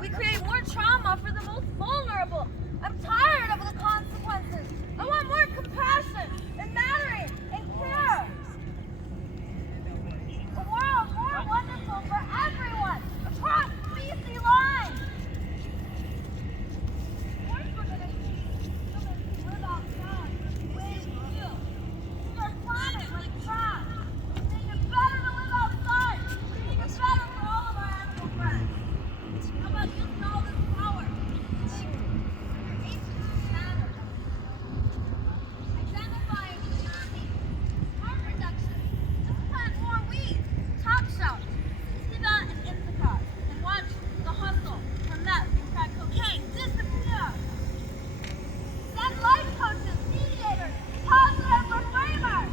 We create more trauma for the most vulnerable. I'm tired of the consequences. I want more compassion and mattering and care. A world more wonderful for everyone across species lines. Of course we're going to see humans who live outside the way we do. See our planet like trash. Make it better to live outside. Make it better for all of our animal friends. How about using all this power? Your ancient matters. Identifying community, harm reduction. Just plant more weeds, top shelf, sativa and indica, and watch the hustle from meth and crack cocaine disappear. Send life coaches, mediators, positive reframers.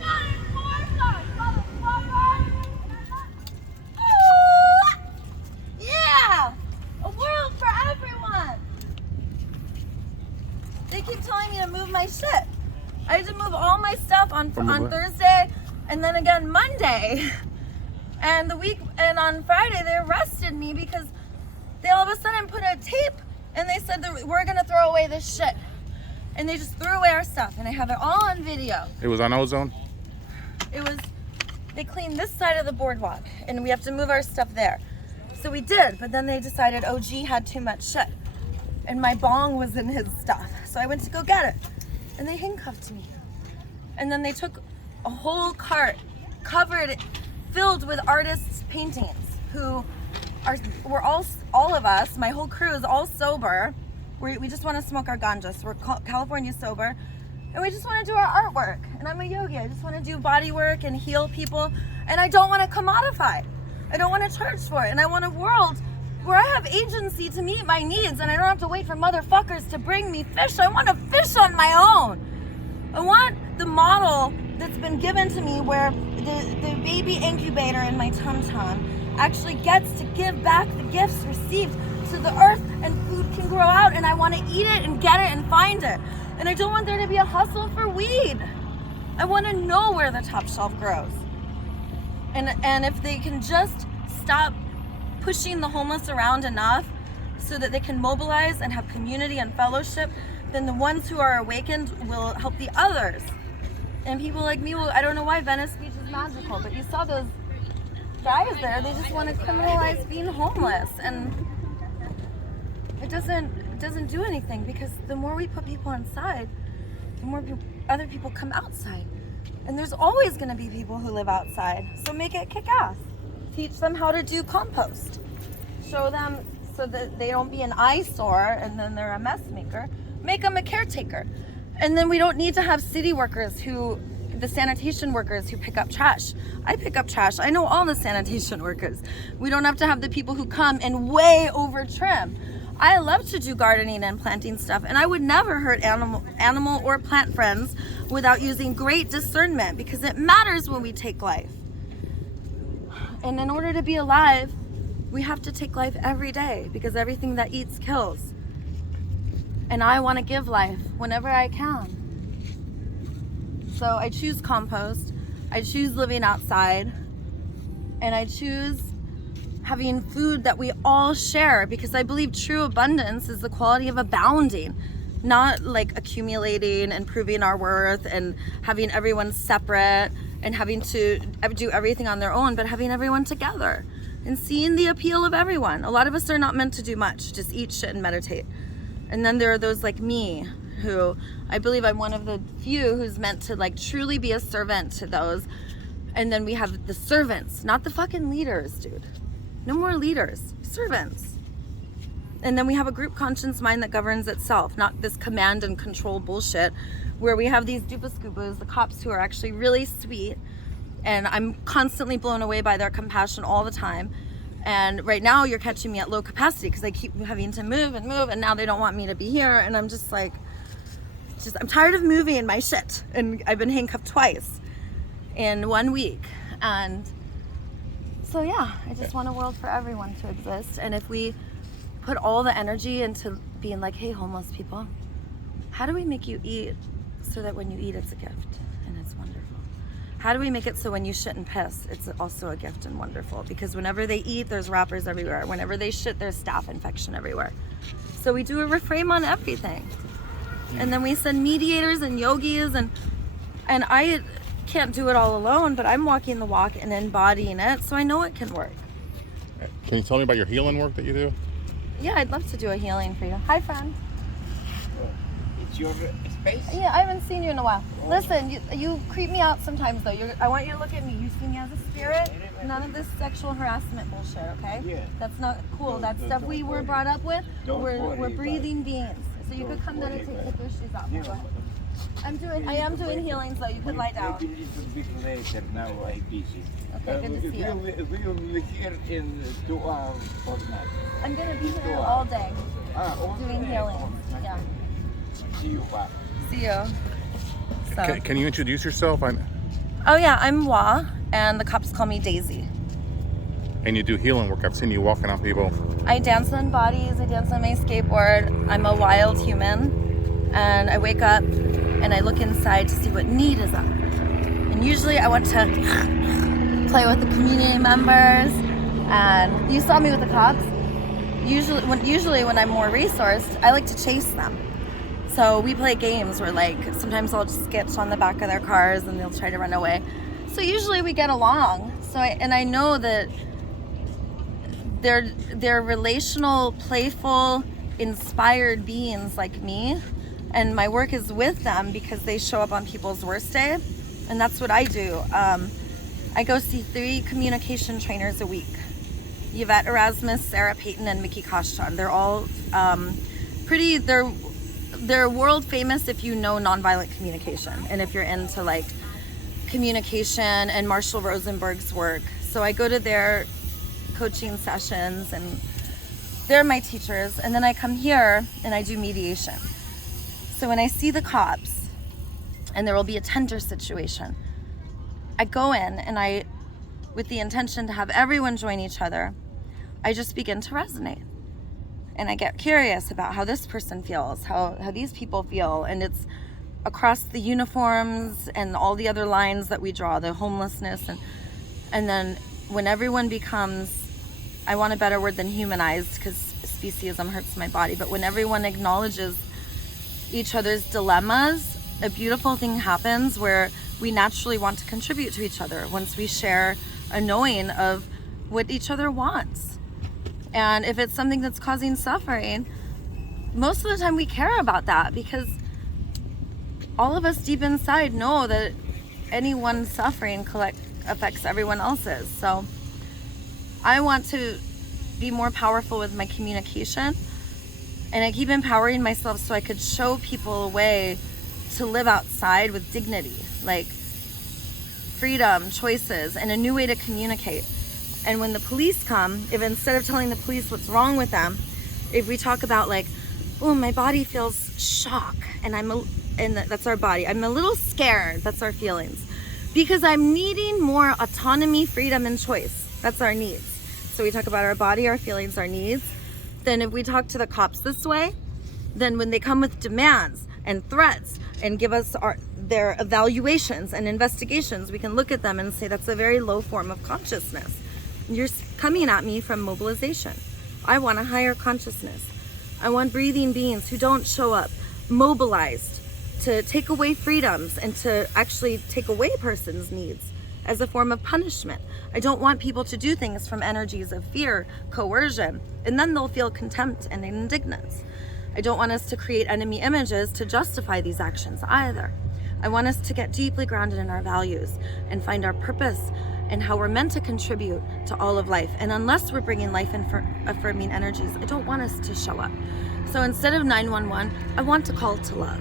Not enforcers, motherfuckers! Yeah! A world for everyone! They keep telling me to move my shit. I had to move all my stuff on Thursday and then again Monday. And on Friday they arrested me because they all of a sudden put a tape and they said that we're gonna throw away this shit. And they just threw away our stuff and I have it all on video. It was on Ozone? They cleaned this side of the boardwalk and we have to move our stuff there. So we did, but then they decided OG had too much shit and my bong was in his stuff. So I went to go get it and they handcuffed me. And then they took a whole cart filled with artists' paintings we're all of us, my whole crew is all sober. We just want to smoke our ganja, so we're California sober. And we just want to do our artwork. And I'm a yogi, I just want to do body work and heal people. And I don't want to commodify. I don't want to charge for it. And I want a world where I have agency to meet my needs and I don't have to wait for motherfuckers to bring me fish. I want to fish on my own. I want the model that's been given to me where the baby incubator in my tum-tum actually gets to give back the gifts received to the earth and food can grow out and I want to eat it and get it and find it. And I don't want there to be a hustle for weed. I want to know where the top shelf grows. And if they can just stop pushing the homeless around enough so that they can mobilize and have community and fellowship, then the ones who are awakened will help the others. And people like me I don't know why Venice Beach is magical, but you saw those guys there, they just want to criminalize being homeless. And it doesn't do anything because the more we put people inside, the more other people come outside. And there's always going to be people who live outside. So make it kick ass. Teach them how to do compost. Show them so that they don't be an eyesore and then they're a mess maker. Make them a caretaker. And then we don't need to have city workers the sanitation workers who pick up trash. I pick up trash. I know all the sanitation workers. We don't have to have the people who come and way over trim. I love to do gardening and planting stuff, and I would never hurt animal or plant friends without using great discernment because it matters when we take life. And in order to be alive, we have to take life every day because everything that eats kills. And I want to give life whenever I can. So I choose compost, I choose living outside, and I choose having food that we all share because I believe true abundance is the quality of abounding, not like accumulating and proving our worth and having everyone separate and having to do everything on their own, but having everyone together and seeing the appeal of everyone. A lot of us are not meant to do much, just eat shit and meditate. And then there are those like me who I believe I'm one of the few who's meant to like truly be a servant to those. And then we have the servants, not the fucking leaders, dude. No more leaders, servants. And then we have a group conscience mind that governs itself, not this command and control bullshit, where we have these dupa-scupas, the cops who are actually really sweet, and I'm constantly blown away by their compassion all the time. And right now you're catching me at low capacity because I keep having to move, and now they don't want me to be here, and I'm just like, I'm tired of moving my shit. And I've been handcuffed twice in 1 week. And so yeah, I just want a world for everyone to exist. And if we put all the energy into being like, hey, homeless people, how do we make you eat so that when you eat it's a gift and it's wonderful? How do we make it so when you shit and piss it's also a gift and wonderful? Because whenever they eat, there's wrappers everywhere. Whenever they shit, there's staph infection everywhere. So we do a reframe on everything. And then we send mediators and yogis, and I can't do it all alone, but I'm walking the walk and embodying it, so I know it can work. Can you tell me about your healing work that you do? Yeah, I'd love to do a healing for you. Hi, friend. It's your space? Yeah, I haven't seen you in a while. Listen, you creep me out sometimes, though. I want you to look at me. You see me as a spirit. None of this sexual harassment bullshit, okay? Yeah. That's not cool. That stuff we were brought up with, we're breathing beings. So you could come meditate, take those shoes off. Go ahead. I am doing healings, though. You could lie down. Maybe a little bit later. Now I'm busy. Okay, good to see you. We'll be here in 2 hours or not. I'm going to be here all day All doing day. healing. Oh, Yeah. See you back. See you. So. Can you introduce yourself? Oh, yeah, I'm Wa, and the cops call me Daisy. And you do healing work. I've seen you walking on people. I dance on bodies, I dance on my skateboard. I'm a wild human, and I wake up and I look inside to see what need is up. And usually I want to play with the community members, and you saw me with the cops. Usually when I'm more resourced, I like to chase them. So we play games where, like, sometimes I'll just get on the back of their cars and they'll try to run away. So usually we get along. I know that they're relational, playful, inspired beings like me, and my work is with them because they show up on people's worst day, and that's what I do. I go see 3 communication trainers a week: Yvette Erasmus, Sarah Payton, and Mickey Koshtan. They're all they're world famous if you know nonviolent communication and if you're into like communication and Marshall Rosenberg's work. So I go to their coaching sessions, and they're my teachers, and then I come here and I do mediation. So when I see the cops and there will be a tender situation, I go in and with the intention to have everyone join each other, I just begin to resonate. And I get curious about how this person feels, how these people feel, and it's across the uniforms and all the other lines that we draw, the homelessness, and then when everyone becomes, I want a better word than humanized because speciesism hurts my body, but when everyone acknowledges each other's dilemmas, a beautiful thing happens where we naturally want to contribute to each other once we share a knowing of what each other wants. And if it's something that's causing suffering, most of the time we care about that because all of us deep inside know that any one suffering affects everyone else's. So I want to be more powerful with my communication, and I keep empowering myself so I could show people a way to live outside with dignity, like freedom, choices, and a new way to communicate. And when the police come, if instead of telling the police what's wrong with them, if we talk about like, oh, my body feels shock, and that's our body. I'm a little scared. That's our feelings. Because I'm needing more autonomy, freedom, and choice. That's our needs. So we talk about our body, our feelings, our needs. Then if we talk to the cops this way, then when they come with demands and threats and give us their evaluations and investigations, we can look at them and say that's a very low form of consciousness. You're coming at me from mobilization. I want a higher consciousness. I want breathing beings who don't show up mobilized to take away freedoms and to actually take away persons' needs as a form of punishment. I don't want people to do things from energies of fear, coercion, and then they'll feel contempt and indignance. I don't want us to create enemy images to justify these actions either. I want us to get deeply grounded in our values and find our purpose and how we're meant to contribute to all of life. And unless we're bringing life affirming energies, I don't want us to show up. So instead of 911, I want a call to love.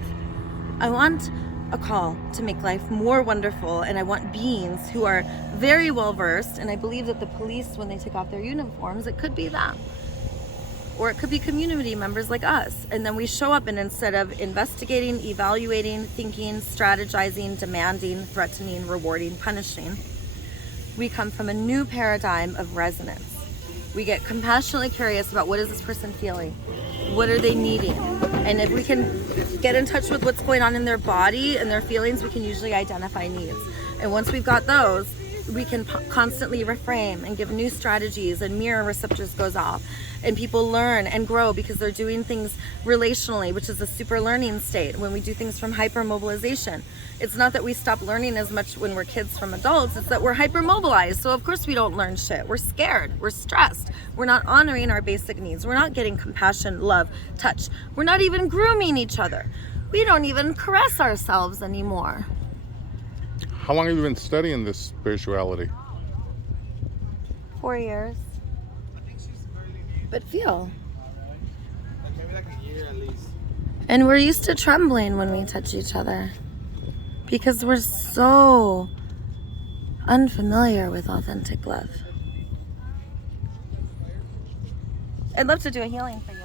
I want a call to make life more wonderful, and I want beings who are very well versed, and I believe that the police, when they take off their uniforms, it could be them. Or it could be community members like us. And then we show up, and instead of investigating, evaluating, thinking, strategizing, demanding, threatening, rewarding, punishing, we come from a new paradigm of resonance. We get compassionately curious about what is this person feeling? What are they needing? And if we can get in touch with what's going on in their body and their feelings, we can usually identify needs. And once we've got those, we can constantly reframe and give new strategies, and mirror receptors goes off, and people learn and grow because they're doing things relationally, which is a super learning state. When we do things from hypermobilization, it's not that we stop learning as much when we're kids from adults, it's that we're hypermobilized. So of course we don't learn shit. We're scared, we're stressed, we're not honoring our basic needs, we're not getting compassion, love, touch, we're not even grooming each other, we don't even caress ourselves anymore. How long have you been studying this spirituality? 4 years. But feel. Maybe like a year at least. And we're used to trembling when we touch each other because we're so unfamiliar with authentic love. I'd love to do a healing for you.